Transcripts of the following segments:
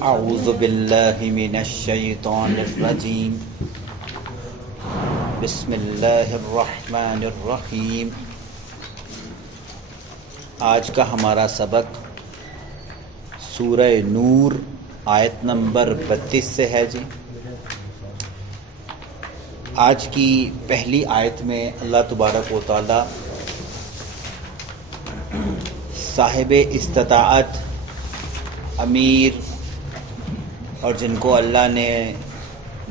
اعوذ باللہ من الشیطان الرجیم بسم اللہ الرحمن الرحیم۔ آج کا ہمارا سبق سورہ نور آیت نمبر 32 سے ہے جی۔ آج کی پہلی آیت میں اللہ تبارک و تعالی صاحب استطاعت، امیر اور جن کو اللہ نے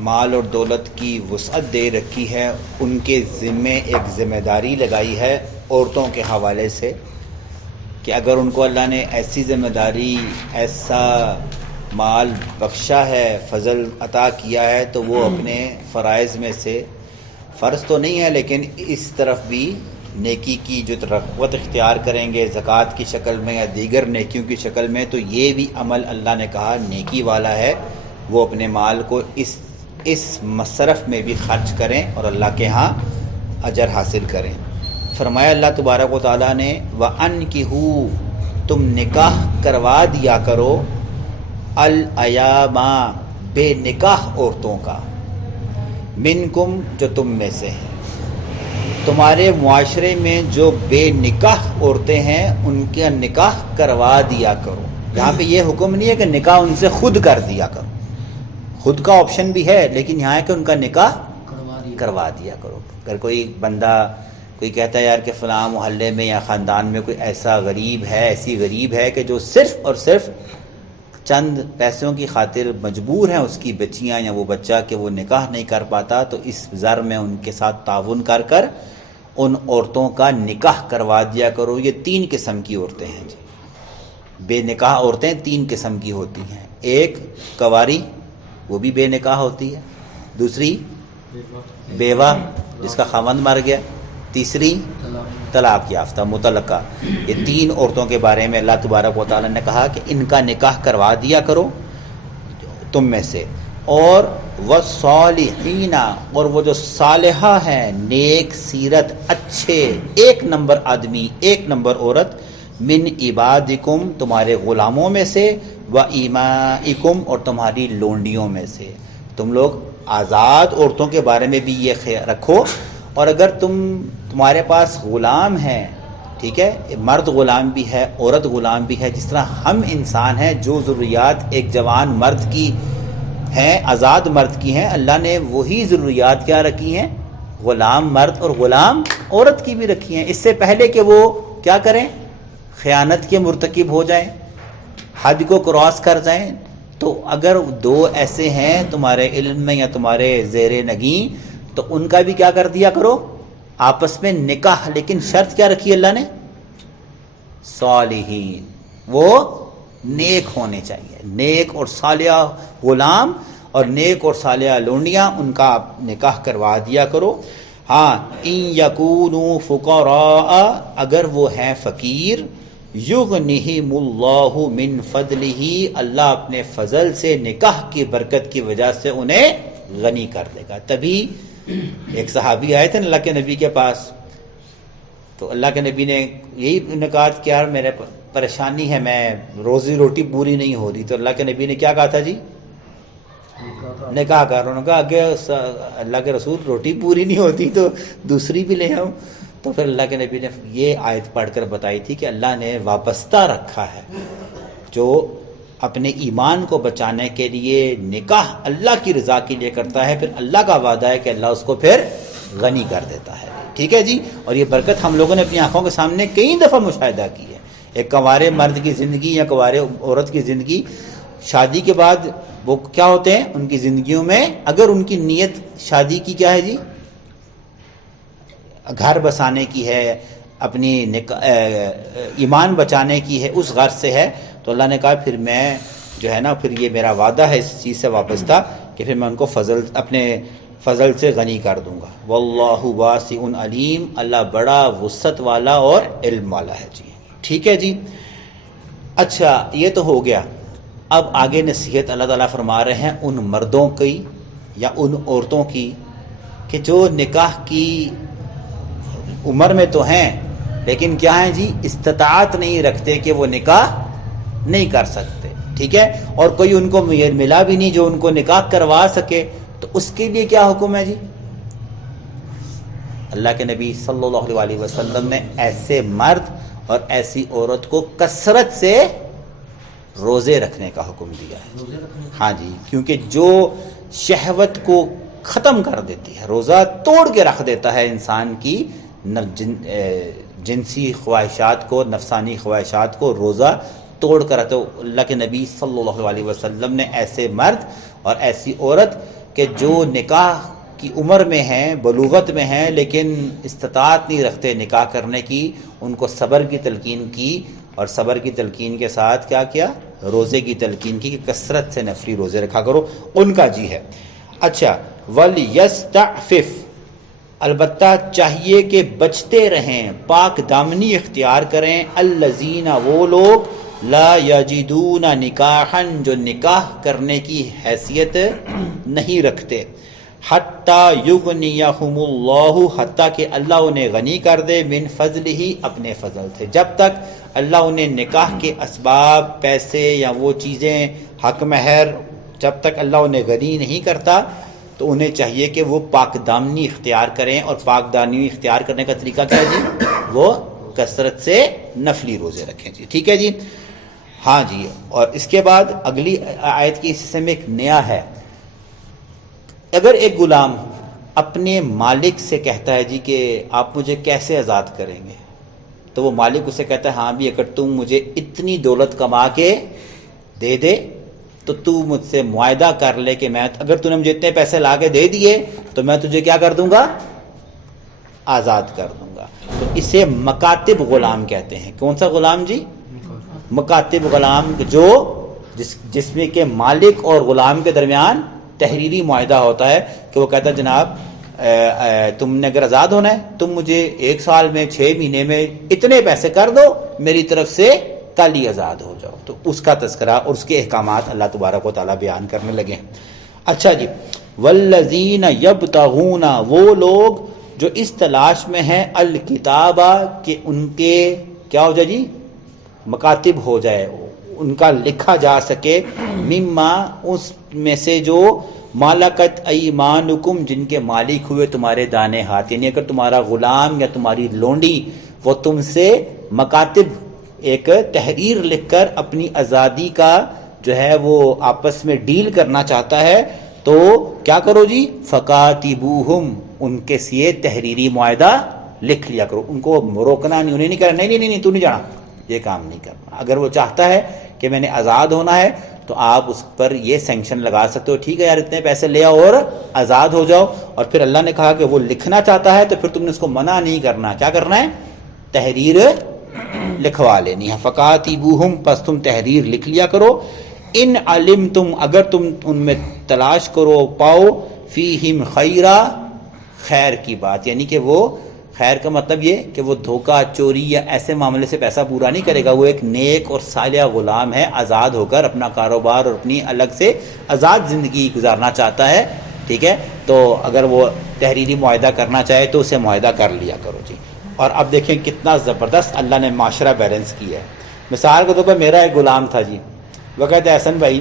مال اور دولت کی وسعت دے رکھی ہے، ان کے ذمے ایک ذمہ داری لگائی ہے عورتوں کے حوالے سے کہ اگر ان کو اللہ نے ایسی ذمہ داری، ایسا مال بخشا ہے، فضل عطا کیا ہے، تو وہ اپنے فرائض میں سے، فرض تو نہیں ہے لیکن اس طرف بھی نیکی کی جو رغبت اختیار کریں گے زکوٰۃ کی شکل میں یا دیگر نیکیوں کی شکل میں، تو یہ بھی عمل اللہ نے کہا نیکی والا ہے، وہ اپنے مال کو اس مصرف میں بھی خرچ کریں اور اللہ کے ہاں اجر حاصل کریں۔ فرمایا اللہ تبارک و تعالیٰ نے وَأَنْكِحُوا، تم نکاح کروا دیا کرو، الایاما، بے نکاح عورتوں کا، منکم، جو تم میں سے ہیں، تمہارے معاشرے میں جو بے نکاح عورتیں ہیں ان کا نکاح کروا دیا کرو۔ یہاں پہ یہ حکم نہیں ہے کہ نکاح ان سے خود کر دیا کرو، خود کا آپشن بھی ہے، لیکن یہاں ہے کہ ان کا نکاح کروا دیا کرو۔ اگر کوئی بندہ کوئی کہتا ہے یار کہ فلاں محلے میں یا خاندان میں کوئی ایسا غریب ہے، ایسی غریب ہے کہ جو صرف اور صرف چند پیسوں کی خاطر مجبور ہیں اس کی بچیاں یا وہ بچہ کہ وہ نکاح نہیں کر پاتا، تو اس زر میں ان کے ساتھ تعاون کر کر ان عورتوں کا نکاح کروا دیا کرو۔ یہ 3 قسم کی عورتیں ہیں جی، بے نکاح عورتیں 3 قسم کی ہوتی ہیں۔ ایک کنواری، وہ بھی بے نکاح ہوتی ہے، دوسری بیوہ جس کا خاوند مر گیا، تیسری طلاق یافتہ مطلقہ۔ یہ 3 عورتوں کے بارے میں اللہ تبارک و تعالیٰ نے کہا کہ ان کا نکاح کروا دیا کرو تم میں سے۔ اور والصالحین، اور وہ جو صالحہ ہیں، نیک سیرت، اچھے، 1 نمبر آدمی، 1 نمبر عورت، من عبادکم، تمہارے غلاموں میں سے، وإمائکم، اور تمہاری لونڈیوں میں سے۔ تم لوگ آزاد عورتوں کے بارے میں بھی یہ خیال رکھو، اور اگر تمہارے پاس غلام ہیں، ٹھیک ہے، مرد غلام بھی ہے، عورت غلام بھی ہے، جس طرح ہم انسان ہیں، جو ضروریات ایک جوان مرد کی ہیں، آزاد مرد کی ہیں، اللہ نے وہی ضروریات کیا رکھی ہیں، غلام مرد اور غلام عورت کی بھی رکھی ہیں، اس سے پہلے کہ وہ کیا کریں، خیانت کے مرتکب ہو جائیں، حد کو کراس کر جائیں۔ تو اگر 2 ایسے ہیں تمہارے علم میں یا تمہارے زیر نگیں، تو ان کا بھی کیا کر دیا کرو، آپس میں نکاح، لیکن شرط کیا رکھی اللہ نے، صالحین، وہ نیک ہونے چاہیے، نیک اور صالحہ غلام اور نیک اور صالحہ لونڈیاں، ان کا نکاح کروا دیا کرو۔ ہاں، ان یکونوا فقراء، اگر وہ ہیں فقیر، یغنہم اللہ من فضلہ، اللہ اپنے فضل سے، نکاح کی برکت کی وجہ سے انہیں غنی کر دے گا۔ تبھی ایک صحابی آئے تھے اللہ کے نبی کے پاس، تو اللہ کے نبی نے یہی نکات کیا، میرے پریشانی ہے، میں روزی روٹی پوری نہیں ہو رہی، تو اللہ کے نبی نے کیا کہا تھا جی، نکاح کر۔ انہوں نے کہا کہ اللہ کے رسول روٹی پوری نہیں ہوتی تو دوسری بھی لے آؤں۔ تو پھر اللہ کے نبی نے یہ آیت پڑھ کر بتائی تھی کہ اللہ نے وابستہ رکھا ہے، جو اپنے ایمان کو بچانے کے لیے نکاح اللہ کی رضا کے لیے کرتا ہے، پھر اللہ کا وعدہ ہے کہ اللہ اس کو پھر غنی کر دیتا ہے، ٹھیک ہے جی۔ اور یہ برکت ہم لوگوں نے اپنی آنکھوں کے سامنے کئی دفعہ مشاہدہ کی ہے۔ ایک کنوارے مرد کی زندگی یا کنوارے عورت کی زندگی، شادی کے بعد وہ کیا ہوتے ہیں، ان کی زندگیوں میں اگر ان کی نیت شادی کی کیا ہے جی، گھر بسانے کی ہے، اپنی ایمان بچانے کی ہے، اس غرض سے ہے، تو اللہ نے کہا پھر میں جو ہے نا، پھر یہ میرا وعدہ ہے اس چیز سے وابستہ کہ پھر میں ان کو اپنے فضل سے غنی کر دوں گا۔ واللہ واسع علیم، اللہ بڑا وسعت والا اور علم والا ہے جی، ٹھیک ہے جی۔ اچھا، یہ تو ہو گیا۔ اب آگے نصیحت اللہ تعالیٰ فرما رہے ہیں ان مردوں کی یا ان عورتوں کی کہ جو نکاح کی عمر میں تو ہیں لیکن کیا ہیں جی، استطاعت نہیں رکھتے کہ وہ نکاح نہیں کر سکتے۔ ٹھیک ہے، اور کوئی ان کو ملا بھی نہیں جو ان کو نکاح کروا سکے، تو اس کے لیے کیا حکم ہے جی؟ اللہ کے نبی صلی اللہ علیہ وسلم نے ایسے مرد اور ایسی عورت کو کثرت سے روزے رکھنے کا حکم دیا ہے۔ ہاں جی، کیونکہ جو شہوت کو ختم کر دیتی ہے، روزہ توڑ کے رکھ دیتا ہے انسان کی جنسی خواہشات کو، نفسانی خواہشات کو روزہ توڑ کر، تو اللہ کے نبی صلی اللہ علیہ وسلم نے ایسے مرد اور ایسی عورت کہ جو نکاح کی عمر میں ہیں، بلوغت میں ہیں، لیکن استطاعت نہیں رکھتے نکاح کرنے کی، ان کو صبر کی تلقین کی، اور صبر کی تلقین کے ساتھ کیا کیا؟ روزے کی تلقین کی کہ کثرت سے نفلی روزے رکھا کرو، ان کا جی ہے۔ اچھا، وَلْيَسْتَعْفِفْ، البتہ چاہیے کہ بچتے رہیں، پاک دامنی اختیار کریں، الَّذِينَ، وہ لوگ، لا یجدون نکاحا، جو نکاح کرنے کی حیثیت نہیں رکھتے، حتیٰ یغنیہم اللہ، حتیٰ کہ اللہ انہیں غنی کر دے، من فضلہ، اپنے فضل سے۔ جب تک اللہ انہیں نکاح کے اسباب، پیسے یا وہ چیزیں، حق مہر، جب تک اللہ انہیں غنی نہیں کرتا تو انہیں چاہیے کہ وہ پاک دامنی اختیار کریں، اور پاک دامنی اختیار کرنے کا طریقہ کیا ہے جی؟ وہ کثرت سے نفلی روزے رکھیں جی، ٹھیک ہے جی۔ ہاں جی، اور اس کے بعد اگلی آیت کی حصے میں ایک نیا ہے، اگر ایک غلام اپنے مالک سے کہتا ہے جی کہ آپ مجھے کیسے آزاد کریں گے، تو وہ مالک اسے کہتا ہے ہاں بھی اگر تم مجھے اتنی دولت کما کے دے دے تو تو مجھ سے معاہدہ کر لے کہ میں، اگر تو نے مجھے اتنے پیسے لا کے دے دیے تو میں تجھے کیا کر دوں گا؟ آزاد کر دوں گا۔ تو اسے مکاتب غلام کہتے ہیں۔ کون سا غلام جی؟ مکاتب غلام، جو جس میں کہ مالک اور غلام کے درمیان تحریری معاہدہ ہوتا ہے کہ وہ کہتا ہے جناب تم نے اگر آزاد ہونا ہے تم مجھے 1 سال میں 6 مہینے میں اتنے پیسے کر دو، میری طرف سے کل ہی آزاد ہو جاؤ۔ تو اس کا تذکرہ اور اس کے احکامات اللہ تبارک و تعالیٰ بیان کرنے لگے ہیں۔ اچھا جی، والذین یبتغون، وہ لوگ جو اس تلاش میں ہیں، الکتابہ، کہ ان کے کیا ہو جائے جی؟ مکاتب ہو جائے، ان کا لکھا جا سکے، مما، اس میں سے جو مالکت ایمانکم، جن کے مالک ہوئے تمہارے دانے ہاتھ، یعنی اگر تمہارا غلام یا تمہاری لونڈی وہ تم سے مکاتب، ایک تحریر لکھ کر اپنی آزادی کا جو ہے وہ آپس میں ڈیل کرنا چاہتا ہے، تو کیا کرو جی؟ فکاتبوہم، ان کے سیے تحریری معاہدہ لکھ لیا کرو، ان کو روکنا نہیں، انہیں نہیں کرنا نہیں تو نہیں جانا، یہ کام نہیں کرنا۔ اگر وہ چاہتا ہے کہ میں نے آزاد ہونا ہے تو آپ اس پر یہ سینکشن لگا سکتے ہو، ٹھیک ہے یار اتنے پیسے لے آؤ اور آزاد ہو جاؤ، اور پھر اللہ نے کہا کہ وہ لکھنا چاہتا ہے تو پھر تم نے اس کو منع نہیں کرنا، کیا کرنا ہے؟ تحریر لکھوا لینی ہے۔ فکاتبوہم، پس تم تحریر لکھ لیا کرو، ان علمتم، اگر تم ان میں تلاش کرو پاؤ، فیہم خیرا، خیر کی بات، یعنی کہ وہ خیر کا مطلب یہ کہ وہ دھوکہ، چوری یا ایسے معاملے سے پیسہ پورا نہیں کرے گا، وہ ایک نیک اور صالح غلام ہے، آزاد ہو کر اپنا کاروبار اور اپنی الگ سے آزاد زندگی گزارنا چاہتا ہے، ٹھیک ہے، تو اگر وہ تحریری معاہدہ کرنا چاہے تو اسے معاہدہ کر لیا کرو جی۔ اور اب دیکھیں کتنا زبردست اللہ نے معاشرہ بیلنس کیا ہے۔ مثال کے طور پر میرا ایک غلام تھا جی، وہ کہتا ہے احسن بھائی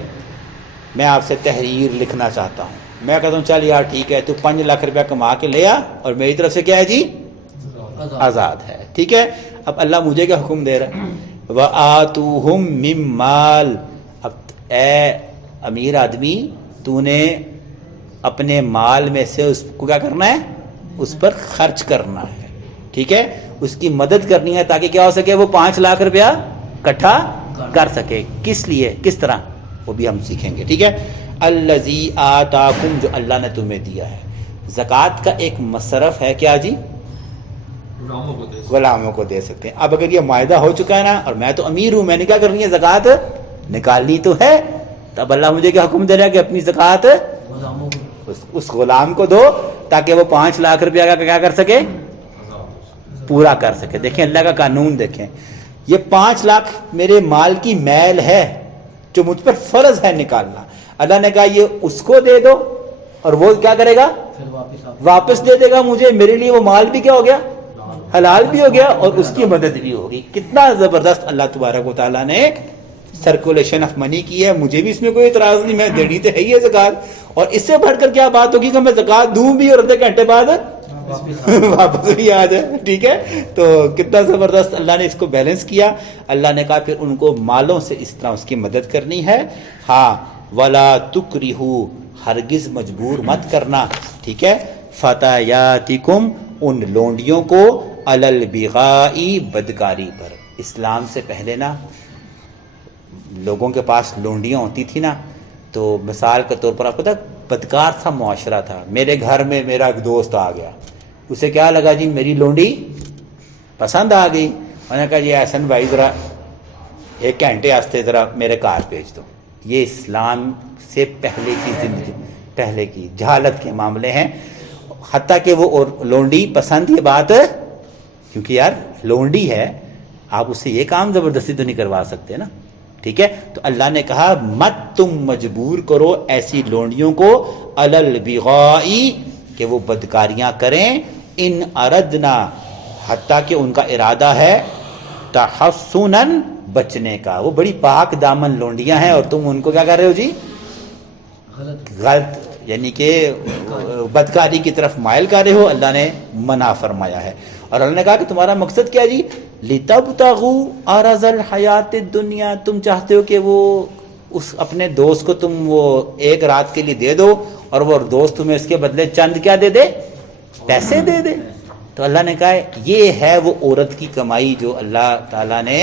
میں آپ سے تحریر لکھنا چاہتا ہوں، میں کہتا ہوں چل یار ٹھیک ہے، تو 5 لاکھ روپیہ کما کے لے آ اور میری طرف سے کیا ہے جی؟ آزاد ہے، ٹھیک ہے۔ اب اللہ مجھے کیا حکم دے رہا ہے؟ وَآتُوهُم مِّن مَّال، اب اے امیر آدمی تو نے اپنے مال میں سے اس کو کیا کرنا ہے؟ اس پر خرچ کرنا ہے، ٹھیک ہے، اس کی مدد کرنی ہے تاکہ کیا ہو سکے؟ وہ 5 لاکھ روپیہ اکٹھا کر سکے۔ کس لیے؟ کس طرح؟ وہ بھی ہم سیکھیں گے، ٹھیک ہے۔ الذی آتاکم، جو اللہ نے تمہیں دیا ہے۔ زکوٰۃ کا ایک مصرف ہے کیا جی؟ غلاموں کو دے سکتے ہیں۔ اب اگر یہ معاہدہ ہو چکا ہے نا، اور میں تو امیر ہوں، میں نے کیا کرنی ہے؟ زکوٰۃ نکالنی تو ہے، تب اللہ مجھے کیا حکم دے رہا ہے کہ اپنی زکوٰۃ اس غلام کو دو تاکہ وہ 5 لاکھ روپیہ کا کیا کر سکے؟ پورا کر سکے۔ دیکھیں اللہ کا قانون، دیکھیں یہ 5 لاکھ میرے مال کی میل ہے جو مجھ پر فرض ہے نکالنا، اللہ نے کہا یہ اس کو دے دو اور وہ کیا کرے گا؟ واپس دے دے گا مجھے، میرے لیے وہ مال بھی کیا ہو گیا؟ حلال بھی ہو گیا اور اس کی مدد بھی ہوگی۔ کتنا زبردست اللہ تبارک و تعالیٰ نے سرکولیشن آف منی کی ہے، مجھے بھی اس میں کوئی اعتراض نہیں، میں دینی تو ہے ہی ہے زکات، اور اس سے بڑھ کر کیا بات ہوگی کہ میں زکات دوں بھی اور آدھے گھنٹے بعد واپس بھی آ جائے. ٹھیک ہے، تو کتنا زبردست اللہ نے اس کو بیلنس کیا. اللہ نے کہا پھر ان کو مالوں سے اس طرح اس کی مدد کرنی ہے. ہاں، ولا تکرہوا، ہرگز مجبور مت کرنا. ٹھیک ہے، فتیاتکم، ان لونڈیوں کو، علی البغاء، بدکاری پر. اسلام سے پہلے نا لوگوں کے پاس لونڈیاں ہوتی تھی نا، تو مثال کے طور پر آپ کو پتا بدکار تھا معاشرہ تھا. میرے گھر میں میرا ایک دوست آ گیا، اسے کیا لگا جی میری لونڈی پسند آ گئی، میں نے کہا جی احسن بھائی ذرا 1 گھنٹے واسطے ذرا میرے کار بھیج دو. یہ اسلام سے پہلے کی زندگی، پہلے کی جہالت کے معاملے ہیں. حتیٰ کہ وہ لونڈی پسند، یہ بات کیونکہ یار لونڈی ہے، آپ اس سے یہ کام زبردستی تو نہیں کروا سکتے نا. ٹھیک ہے، تو اللہ نے کہا مت تم مجبور کرو ایسی لونڈیوں کو علی البغاء کہ وہ بدکاریاں کریں. ان اردنا، حتیٰ کہ ان کا ارادہ ہے تحصنا، بچنے کا. وہ بڑی پاک دامن لونڈیاں ہیں اور تم ان کو کیا کر رہے ہو جی؟ غلط، یعنی کہ بدکاری کی طرف مائل کر رہے ہو. اللہ نے منع فرمایا ہے. اور اللہ نے کہا کہ تمہارا مقصد کیا جی؟ لِتَبْتَغُوا عَرَضَ الْحَيَاةِ الدُّنْيَا، تم چاہتے ہو کہ وہ اس اپنے دوست کو تم وہ 1 رات کے لیے دے دو اور وہ دوست تمہیں اس کے بدلے چند کیا دے دے؟ پیسے دے دے. تو اللہ نے کہا یہ ہے وہ عورت کی کمائی جو اللہ تعالیٰ نے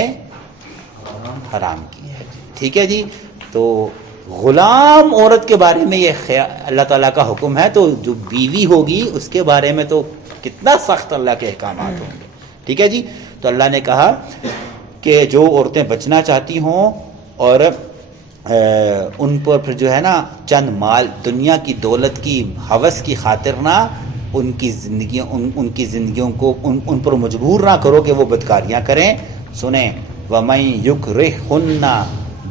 حرام کی ہے. ٹھیک ہے جی، تو غلام عورت کے بارے میں یہ اللہ تعالیٰ کا حکم ہے، تو جو بیوی ہوگی اس کے بارے میں تو کتنا سخت اللہ کے احکامات ہوں گے. ٹھیک ہے جی، تو اللہ نے کہا کہ جو عورتیں بچنا چاہتی ہوں اور ان پر پھر جو ہے نا چند مال دنیا کی دولت کی ہوس کی خاطر نہ ان کی زندگیوں کو ان پر مجبور نہ کرو کہ وہ بدکاریاں کریں. سنیں، وَمَن يُكْرِهُنَّ،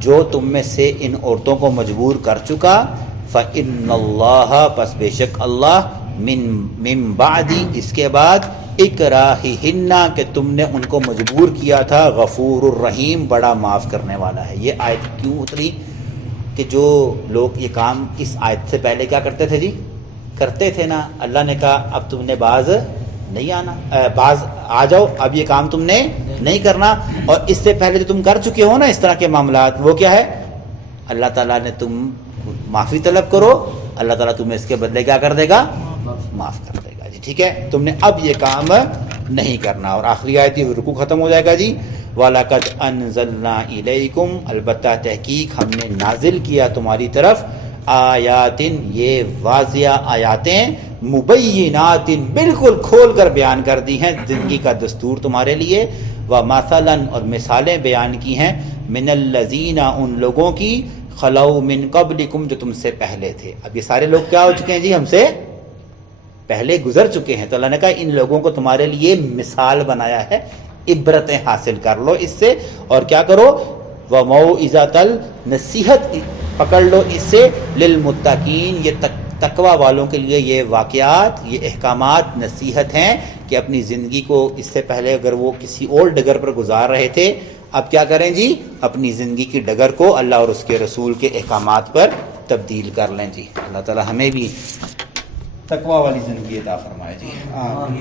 جو تم میں سے ان عورتوں کو مجبور کر چکا، فَإِنَّ اللَّهَ، پس بے شک اللہ، من بعد، اس کے بعد، اکراہہن، کہ تم نے ان کو مجبور کیا تھا، غفور الرحیم، بڑا معاف کرنے والا ہے. یہ آیت کیوں اتری؟ کہ جو لوگ یہ کام اس آیت سے پہلے کیا کرتے تھے جی؟ کرتے تھے نا. اللہ نے کہا اب تم نے باز نہیں آنا، باز آ جاؤ، اب یہ کام تم نے نہیں کرنا. اور اس سے پہلے جو تم کر چکے ہو نا اس طرح کے معاملات، وہ کیا ہے؟ اللہ تعالیٰ نے تم معافی طلب کرو، اللہ تعالیٰ تمہیں اس کے بدلے کیا کر دے گا؟ معاف کر دے گا جی. ٹھیک ہے، تم نے اب یہ کام نہیں کرنا. اور آخری آیت یہ رکوع ختم ہو جائے گا جی. وَلَقَدْ أَنزَلْنَا إِلَيْكُمْ، البتہ تحقیق ہم نے نازل کیا تمہاری طرف، آیاتن، یہ واضح آیاتیں، مبینات، بالکل کھول کر بیان کر دی ہیں زندگی کا دستور تمہارے لیے، وَمَثَلًا، اور مثالیں بیان کی ہیں، مِنَ الَّذِينَ، ان لوگوں کی، خَلَوْا مِن قَبْلِكُمْ، جو تم سے پہلے تھے. اب یہ سارے لوگ کیا ہو چکے ہیں جی؟ ہم سے پہلے گزر چکے ہیں. تو اللہ نے کہا ان لوگوں کو تمہارے لیے مثال بنایا ہے، عبرتیں حاصل کر لو اس سے، اور کیا کرو؟ وَمَوْعِظَةً، نصیحت پکڑ لو اس سے، للمتقین، یہ تقوی والوں کے لیے یہ واقعات، یہ احکامات نصیحت ہیں کہ اپنی زندگی کو اس سے پہلے اگر وہ کسی اور ڈگر پر گزار رہے تھے، اب کیا کریں جی؟ اپنی زندگی کی ڈگر کو اللہ اور اس کے رسول کے احکامات پر تبدیل کر لیں جی. اللہ تعالی ہمیں بھی تقوی والی زندگی عطا فرمائے جی. آمین.